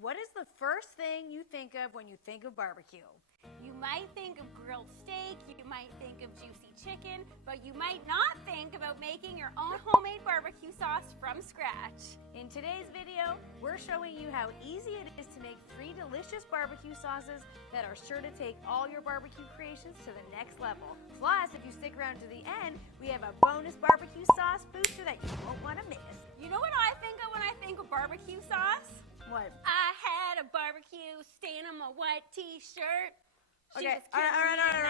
What is the first thing you think of when you think of barbecue? You might think of grilled steak, you might think of juicy chicken, but you might not think about making your own homemade barbecue sauce from scratch. In today's video, we're showing you how easy it is to make 3 delicious barbecue sauces that are sure to take all your barbecue creations to the next level. Plus, if you stick around to the end, we have a bonus barbecue sauce booster that you won't want to miss. You know what I think of when I think of barbecue sauce? What? I had a barbecue stain on my white t-shirt. Okay, all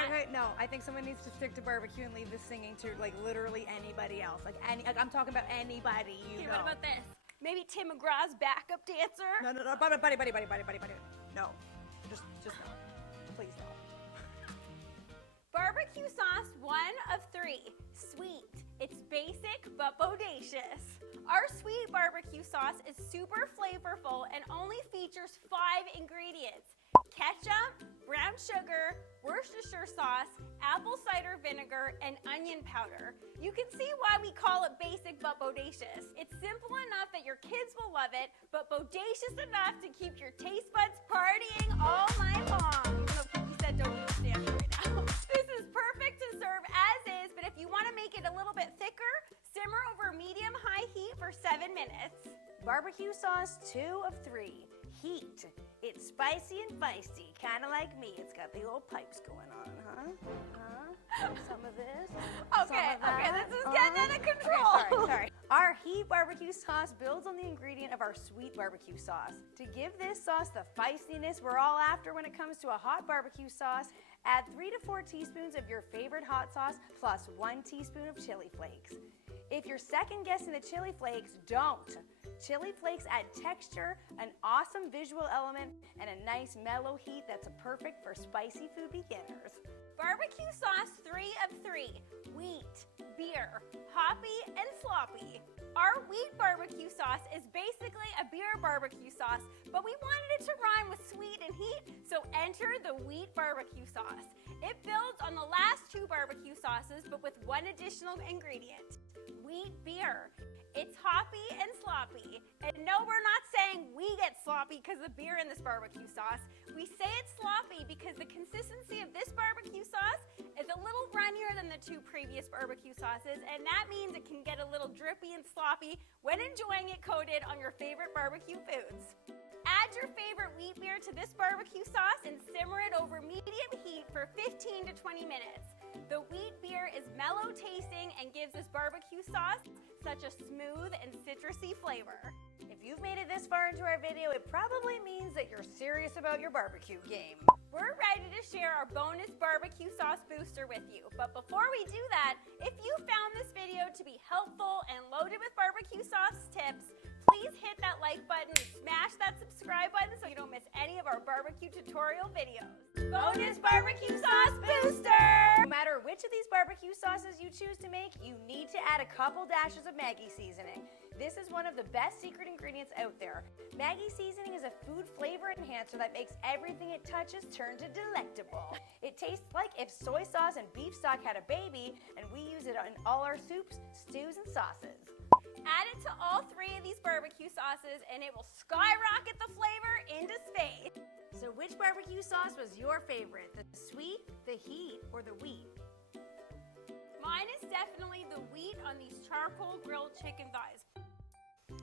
right. No, I think someone needs to stick to barbecue and leave this singing to like literally anybody else. Like I'm talking about anybody you know. What about this? Maybe Tim McGraw's backup dancer? No, buddy. No, just no. Please no. Barbecue sauce 1 of 3. Sweet. It's basic but bodacious. Our sweet barbecue sauce is super flavorful and only features 5 ingredients: ketchup, brown sugar, Worcestershire sauce, apple cider vinegar, and onion powder. You can see why we call it basic but bodacious. It's simple enough that your kids will love it, but bodacious enough to keep your taste buds partying all night long. Even though Kiki said don't understand me right now. This is perfect to serve as is, but if you want to make it a little bit thicker, simmer over medium-high heat for 7 minutes. Barbecue sauce 2 of 3. Heat. It's spicy and feisty, kind of like me. It's got the old pipes going on, huh? Some of this. Okay, this is getting out of control. Okay, sorry. Our heat barbecue sauce builds on the ingredient of our sweet barbecue sauce. To give this sauce the feistiness we're all after when it comes to a hot barbecue sauce, add 3 to 4 teaspoons of your favorite hot sauce plus 1 teaspoon of chili flakes. If you're second guessing the chili flakes, don't. Chili flakes add texture, an awesome visual element, and a nice mellow heat that's perfect for spicy food beginners. Barbecue sauce 3 of 3. Wheat, beer, hoppy, and sloppy. Our wheat barbecue sauce is basically a beer barbecue sauce, but we wanted it to rhyme with sweet and heat, so enter the wheat barbecue sauce. It builds on the last 2 barbecue sauces, but with 1 additional ingredient: wheat beer. It's hoppy and sloppy. And no, we're not saying we get sloppy because of beer in this barbecue sauce. We say it's sloppy because the consistency of this barbecue sauce is a little runnier than the 2 previous barbecue sauces, and that means it can get a little drippy and sloppy when enjoying it coated on your favorite barbecue foods. Add your favorite wheat beer to this barbecue sauce and simmer it over medium heat for 15 to 20 minutes. The wheat beer is mellow tasting and gives this barbecue sauce such a smooth and citrusy flavor. If you've made it this far into our video, it probably means that you're serious about your barbecue game. We're ready to share our bonus barbecue sauce booster with you. But before we do that, if you found this video to be helpful and loaded with barbecue sauce tips, please hit that like button and smash that subscribe button so you don't miss any of our barbecue tutorial videos. Bonus barbecue sauce booster! No matter which of these barbecue sauces you choose to make, you need to add a couple dashes of Maggi seasoning. This is one of the best secret ingredients out there. Maggi seasoning is a food flavor enhancer that makes everything it touches turn to delectable. It tastes like if soy sauce and beef stock had a baby, and we use it in all our soups, stews, and sauces. Add it to all 3 of these barbecue sauces and it will skyrocket the flavor into space. So which barbecue sauce was your favorite? The sweet, the heat, or the wheat? Mine is definitely the wheat on these charcoal grilled chicken thighs.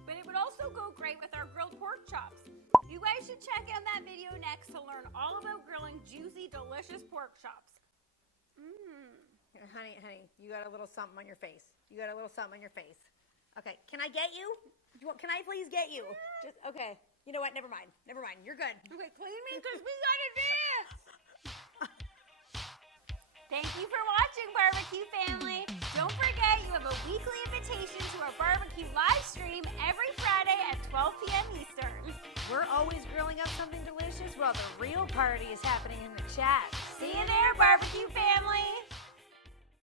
But it would also go great with our grilled pork chops. You guys should check out that video next to learn all about grilling juicy, delicious pork chops. Honey, you got a little something on your face. Okay, can I get you? Can I please get you? Just, okay. You know what? Never mind. You're good. Okay, clean me because we gotta dance. Thank you for watching, Barbecue Family. Don't forget you have a weekly invitation to our barbecue live stream every Friday at 12 p.m. Eastern. We're always grilling up something delicious while the real party is happening in the chat. See you there, Barbecue Family.